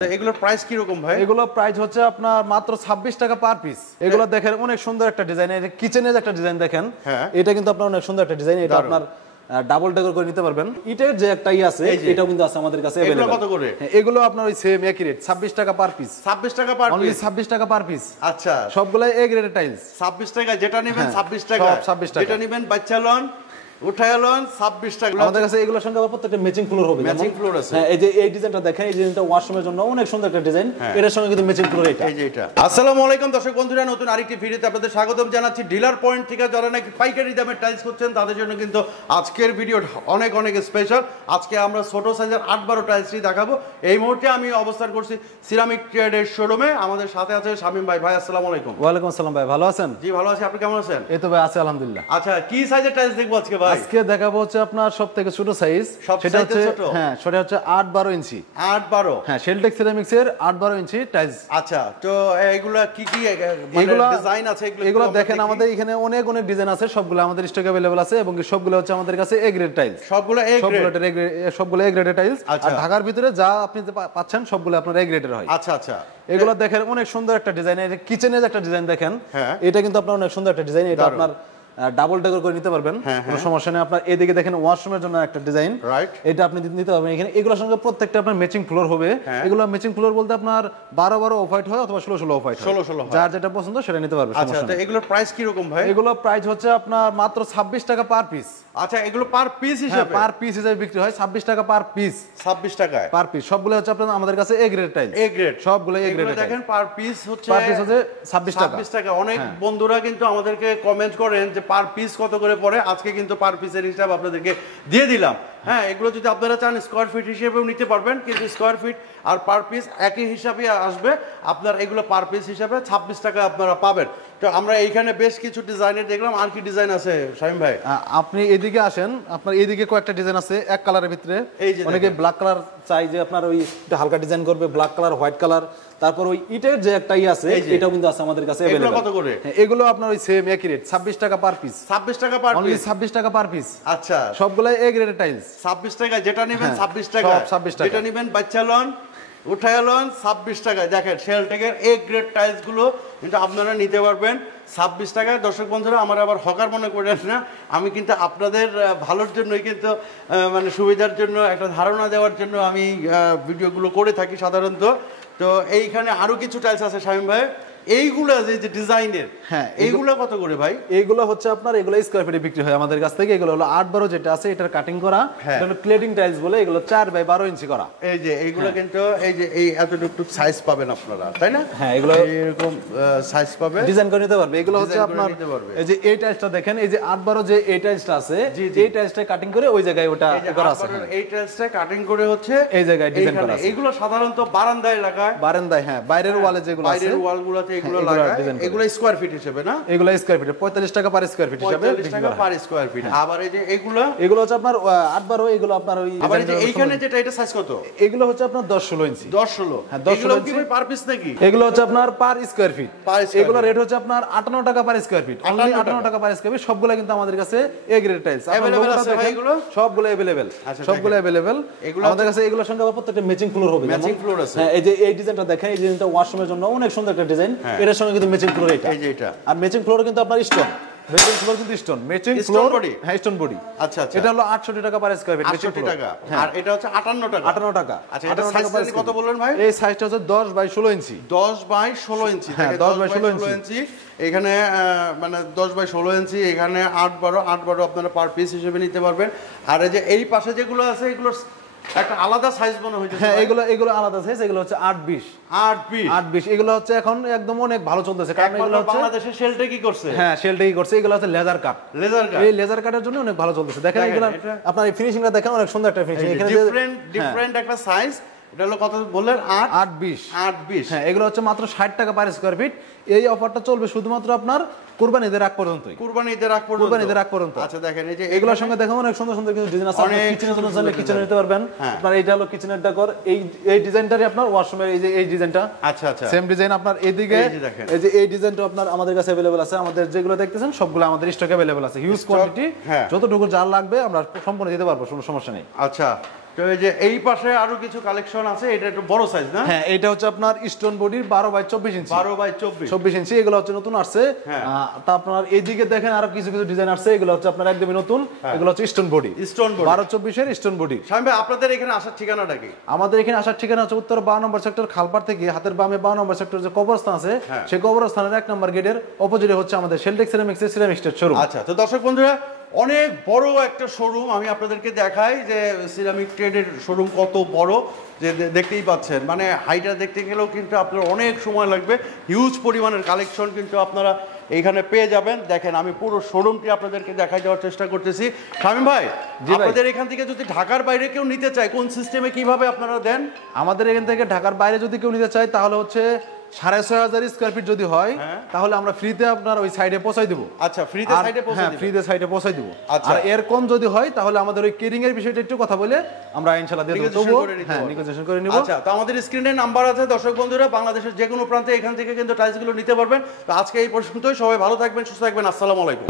এগুলোর প্রাইস কি রকম ভাই? এগুলো প্রাইস হচ্ছে আপনার মাত্র 26 টাকা পার পিস। এগুলো দেখেন অনেক সুন্দর একটা ডিজাইন, এটা কিচেনের একটা ডিজাইন দেখেন। এটা কিন্তু আপনার অনেক সুন্দর একটা ডিজাইন, এটা আপনার ডাবল ডেকর করে নিতে পারবেন। ইটের যে একটা আছে এটাও কিন্তু আছে আমাদের কাছে अवेलेबल। এগুলো কত করে? এগুলো আপনার ওই সেম একই রেট 26 টাকা পার পিস। 26 টাকা পার পিস, অনলি 26 টাকা পার পিস। আচ্ছা, সবগুলো এ গ্রেডের টাইলস। 26 টাকা যেটা নেবেন 26 টাকা, সব 26 টাকা। যেটা নেবেন বাচ্চা লন উঠায় লন 26 টাকা। আমাদের কাছে এগুলোর সঙ্গে আবার প্রত্যেকটা ম্যাচিং ফ্লোর হবে। ম্যাচিং ফ্লোর আছে। হ্যাঁ, এই যে এই ডিজাইনটা দেখেন, এই ডিজাইনটা ওয়াশরুমের জন্য অনেক সুন্দর একটা ডিজাইন। এটার সঙ্গে কিন্তু ম্যাচিং ফ্লোর এটা। এই যে এটা। আসসালামু আলাইকুম দর্শক বন্ধুরা, নতুন আরেকটি ভিডিওতে আপনাদের স্বাগতম জানাচ্ছি। ডিলার পয়েন্ট থেকে যারা নাকি পাইকারি দামে টাইলস করছেন তাদের জন্য কিন্তু আজকের ভিডিও অনেক অনেক স্পেশাল। আজকে আমরা ছোট সাইজের 8-12 টাইলসই দেখাবো। এই মুহূর্তে আমি অবস্থান করছি সিরামিক ট্রেডের শোরুমে। আমাদের সাথে আছে শামীম ভাই। ভাই আসসালামু আলাইকুম। ওয়ালাইকুম আসসালাম ভাই, ভালো আছেন? জি ভালো আছি, আপনি কেমন আছেন? এই তো ভাই আছি আলহামদুলিল্লাহ। আচ্ছা, কি সাইজের টাইলস দেখবো আজকে ভাই? আজকে দেখাবো হচ্ছে আপনার সবথেকে ছোট সাইজ, সেটা হচ্ছে হ্যাঁ, সেটা হচ্ছে 8-12 ইঞ্চি। 8-12, হ্যাঁ, শেলটেক সিরামিক্স এর 8-12 ইঞ্চি টাইলস। আচ্ছা, তো এগুলা কি কি ডিজাইন আছে? এগুলো দেখেন আমাদের এখানে অনেক অনেক ডিজাইন আছে, সবগুলো আমাদের স্টকে अवेलेबल আছে এবং সবগুলো হচ্ছে আমাদের কাছে এ গ্রেড টাইলস। সবগুলো এ গ্রেড, সবগুলো এ গ্রেডের টাইলস। আর ঢাকার ভিতরে যা আপনি পাচ্ছেন সবগুলো আপনার এ গ্রেডের হয়। আচ্ছা আচ্ছা, এগুলো দেখেন অনেক সুন্দর একটা ডিজাইন, এটা কিচেনের একটা ডিজাইন দেখেন। এটা কিন্তু আপনার অনেক সুন্দর একটা ডিজাইন, এটা আপনার ডাবল ডেকর করে নিতে পারবেন, কোনো সমস্যা নেই। আপনার এদিকে দেখেন ওয়াশরুমের জন্য একটা ডিজাইন, রাইট, এটা আপনি নিতে পারবেন। এখানে এগুলোর সঙ্গে প্রত্যেকটা আপনার ম্যাচিং ফ্লোর হবে। এগুলো ম্যাচিং ফ্লোর বলতে আপনার 12-12 অফ হোয়াইট হয় অথবা 16-16 অফ হোয়াইট হয়, 16-16 যার যেটা পছন্দ সেটা নিতে পারবে। আচ্ছা, তো এগুলোর প্রাইস কি রকম ভাই? এগুলো প্রাইস হচ্ছে আপনার মাত্র 26 টাকা পার পিস। আচ্ছা, এগুলো পার পিস হিসেবে? পার পিস হিসেবে বিক্রি হয় 26 টাকা পার পিস। 26 টাকায় পার পিস। সবগুলো হচ্ছে আপনার আমাদের কাছে A grade tile. A grade, সবগুলো এ গ্রেড। দেখেন পার পিস হচ্ছে 26 টাকা। অনেক বন্ধুরা কিন্তু আমাদেরকে কমেন্ট করেন যে পার পিস কত করে পড়ে। আজকে কিন্তু পার পিসের হিসাব আপনাদেরকে দিয়ে দিলাম। হ্যাঁ, এগুলো যদি আপনারা চান স্কয়ার ফিট হিসেবেও নিতে পারবেন, কিন্তু স্কয়ার ফিট আর পার পিস একই হিসাবে আসবে আপনার। এগুলো পার পিস হিসাবে 26 টাকা আপনারা পাবেন। তো আমরা এইখানে বেশ কিছু ডিজাইনের দেখলাম। আর কি ডিজাইন আছে শামীম ভাই? আপনি এদিকে আসেন, আপনার এদিকে কয়েকটা ডিজাইন আছে এক কালারের ভিতরে। এই যে অনেকে ব্ল্যাক কালার চাই, যে আপনার ওই হালকা ডিজাইন করবে, ব্ল্যাক কালার, হোয়াইট কালার। তারপর ওই ইটের যে একটা আছে এটাও কিন্তু আছে আমাদের কাছে अवेलेबल। কত করে? এগুলো আপনার ওই সেম একই রেট 26 টাকা পার পিস। 26 টাকা পার পিস, অনলি 26 টাকা পার পিস। আচ্ছা, সবগুলো এ গ্রেডের টাইলস। 26 টাকা যেটা নেবেন 26 টাকা, সব 26 টাকা। যেটা নেবেন বাচ্চা লন উঠায় লন 26 টাকায়। দেখেন শেলটেকের এ গ্রেড টাইলস গুলো কিন্তু আপনারা নিতে পারবেন 26 টাকায়। দর্শক বন্ধুরা, আমার আবার হকার মনে করেন না, আমি কিন্তু আপনাদের ভালোর জন্যই কিন্তু মানে সুবিধার জন্য, একটা ধারণা দেওয়ার জন্য আমি ভিডিওগুলো করে থাকি সাধারণত। তো এইখানে আরো কিছু টাইলস আছে শামীম ভাই, এইগুলা যে ডিজাইনের, হ্যাঁ, এইগুলা কত করে ভাই? এইগুলো হচ্ছে আপনার এগুলো স্কয়ার ফিটে বিক্রি হয় আমাদের কাছ থেকে। এগুলো হলো 8-12 যেটা আছে এটার কাটিং করা, এটা হলো ক্লেডিং টাইলস বলে। এগুলো 4x12 ইঞ্চি করা। এই যে এইগুলো কিন্তু এই যে এই এতটুকু সাইজ পাবেন আপনারা, তাই না? হ্যাঁ, এগুলো এরকম সাইজ পাবে, ডিজাইন করে নিতে পারবে। এগুলো হচ্ছে আপনার এই যে এই টাইলসটা দেখেন, এই যে 8-12 যে এই টাইলসটা আছে, এই টাইলসটা কাটিং করে ওই জায়গায় ওটা করা আছে। এই টাইলসটা কাটিং করে হচ্ছে এই জায়গায় ডিজাইন করা আছে। এগুলো সাধারণত বারান্দায় লাগায়, বারান্দায়, হ্যাঁ, বাইরের ওয়ালে যেগুলো আছে, বাইরের ওয়ালগুলোতে এগুলো লাগায়। এগুলো স্কয়ার ফিট হিসেবে না? এগুলো স্কয়ার ফিটে 45 টাকা পার স্কয়ার ফিট হিসেবে 45 টাকা পার স্কয়ার ফিট। আবার এই যে এগুলো হচ্ছে আপনার 8-12, এগুলো আপনার ওই আবার এই যে এইখানে যেটা, এটা সাইজ কত? এগুলো হচ্ছে আপনার 10-16 ইঞ্চি। 10-16, হ্যাঁ, এগুলো কি পার পিস নাকি? এগুলো হচ্ছে আপনার পার স্কয়ার ফিট। এগুলো রেট হচ্ছে আপনার 58 টাকা পার স্কয়ার ফিট। অনলি 58 টাকা পার স্কয়ার ফিট। সবগুলো কিন্তু আমাদের কাছে এ গ্রেড টাইলস अवेलेबल আছে ভাই। এগুলো সবগুলো अवेलेबल, সবগুলো अवेलेबल। আমাদের কাছে এগুলোর সঙ্গে আবার প্রত্যেকটা ম্যাচিং ফ্লোর হবে। ম্যাচিং ফ্লোর আছে। হ্যাঁ, এই যে এই ডিজাইনটা দেখেন, এই ডিজাইনটা ওয়াশরুমের জন্য অনেক সুন্দর একটা ডিজাইন। এর সঙ্গে কিন্তু ম্যাচিং ফ্লোর এটা। এই যে এটা। আর ম্যাচিং ফ্লোর কিন্তু আপনার স্টোন, ম্যাচিং ফ্লোর কিন্তু স্টোন, ম্যাচিং ফ্লোর বডি, হ্যাঁ, স্টোন বডি। আচ্ছা আচ্ছা, এটা হলো 68 টাকা পার স্কয়ার ফিট, 68 টাকা। আর এটা হচ্ছে 58 টাকা। 58 টাকা। আচ্ছা, এটা সাইজ কত বললেন ভাই? এই সাইজটা হচ্ছে 10x16 ইঞ্চি। 10x16 ইঞ্চি। হ্যাঁ, 10x16 ইঞ্চি। এখানে মানে 10x16 ইঞ্চি। এখানে 8-12 আপনারা পার পিস হিসেবে নিতে পারবেন। আর এই যে এই পাশে যেগুলো আছে এগুলো একটা আলাদা সাইজ মনে হচ্ছে। হ্যাঁ, এগুলো আলাদা সাইজ। এগুলো হচ্ছে 8-20। 8-20 এগুলো হচ্ছে এখন একদম অনেক ভালো চলতেছে, কারণ এগুলো হচ্ছে বাংলাদেশে শেলটেকই করছে। হ্যাঁ, শেলটেকই করছে। এগুলো হচ্ছে লেজার কাট। এই লেজার কাটের জন্য অনেক ভালো চলতেছে। দেখেন এগুলো আপনার এই ফিনিশিংটা দেখেন, অনেক সুন্দর একটা ফিনিশিং। এখানে ডিফারেন্ট একটা সাইজ। এটা হলো কত বললেন? 8-20। হ্যাঁ, এগুলো হচ্ছে মাত্র 60 টাকা পার স্কয়ার ফিট। এই অফারটা চলবে শুধুমাত্র আপনার কুরবানি ঈদের আগ পর্যন্তই। কুরবানি ঈদের আগ পর্যন্ত। আচ্ছা, দেখেন এই যে এগুলোর সঙ্গে দেখেন অনেক সুন্দর সুন্দর কিছু ডিজাইন আছে। আপনি কিচেনের জন্য চাইলে কিচেনে নিতে পারবেন। আপনার এইটা হলো কিচেনের ডেকর। এই ডিজাইনটারই আপনার ওয়াশরুমের এই যে এই ডিজাইনটা, আচ্ছা আচ্ছা, সেম ডিজাইন আপনার এদিকে। এই যে এই ডিজাইনটা আপনার আমাদের কাছে अवेलेबल আছে। আমাদের যেগুলো দেখতেছেন সবগুলো আমাদের স্টকে अवेलेबल আছে, হিউজ কোয়ান্টিটি। যতটুকু যা লাগবে আমরা সম্পূর্ণ দিতে পারবো, কোনো সমস্যা নেই। আচ্ছা, তো এই যে এই পাশে আরো কিছু কালেকশন আছে, এটা একটু বড় সাইজ না? হ্যাঁ, এটা হচ্ছে আপনার স্টোন বডির 12x24 ইঞ্চি। 12x24 ইঞ্চি, এগুলো হচ্ছে নতুন আসছে। তা আপনার এইদিকে দেখেন আরো কিছু কিছু ডিজাইন আসছে, এগুলো হচ্ছে আপনার একদমই নতুন। এগুলো হচ্ছে স্টোন বডি 12x24 এর স্টোন বডি। শামীম ভাই, আপনাদের এখানে আসার ঠিকানাটা কি? আমাদের এখানে আসার ঠিকানা হচ্ছে উত্তর 52 নম্বর সেক্টর, খালপাড় থেকে হাতের বামে 52 নম্বর সেক্টর যে কবরস্থান আছে, সেই কবরস্থানের 1 নম্বর গেটের অপোজিটে হচ্ছে আমাদের শেলটেক সিরামিক্সের সিরামিক স্টেট শোরুম। আচ্ছা, তো দর্শক বন্ধুরা, অনেক বড় একটা শোরুম আমি আপনাদেরকে দেখাই যে সিরামিক ট্রেডের শোরুম কত বড়, যে দেখতেই পাচ্ছেন। মানে হাইটা দেখতে গেলেও কিন্তু আপনার অনেক সময় লাগবে। হিউজ পরিমাণের কালেকশন কিন্তু আপনারা এইখানে পেয়ে যাবেন। দেখেন, আমি পুরো শোরুমটি আপনাদেরকে দেখাই দেওয়ার চেষ্টা করতেছি। শামীম ভাই, আপনাদের এখান থেকে যদি ঢাকার বাইরে কেউ নিতে চায়, কোন সিস্টেমে কিভাবে আপনারা দেন? আমাদের এখান থেকে ঢাকার বাইরে যদি কেউ নিতে চায় তাহলে হচ্ছে 6500 স্কয়ার ফিট যদি হয় তাহলে আমরা ফ্রিতে আপনার ওই সাইডে পৌঁছাই দেব। আচ্ছা, ফ্রিতে সাইডে পৌঁছাই দেব? ফ্রিতে সাইডে পৌঁছাই দেব। আর এর কম যদি হয় তাহলে আমাদের ওই কেরিং এর বিষয়টা একটু কথা বলে আমরা ইনশাআল্লাহ দিয়ে দেব। হ্যাঁ, নেগোসিয়েশন করে নিব। আচ্ছা, তো আমাদের স্ক্রিনে নাম্বার আছে, দর্শক বন্ধুরা বাংলাদেশের যে কোনো প্রান্তে এখান থেকে কিন্তু টাইলসগুলো নিতে পারবেন। তো আজকে এই পর্যন্তই, সবাই ভালো থাকবেন, সুস্থ থাকবেন। আসসালামু আলাইকুম।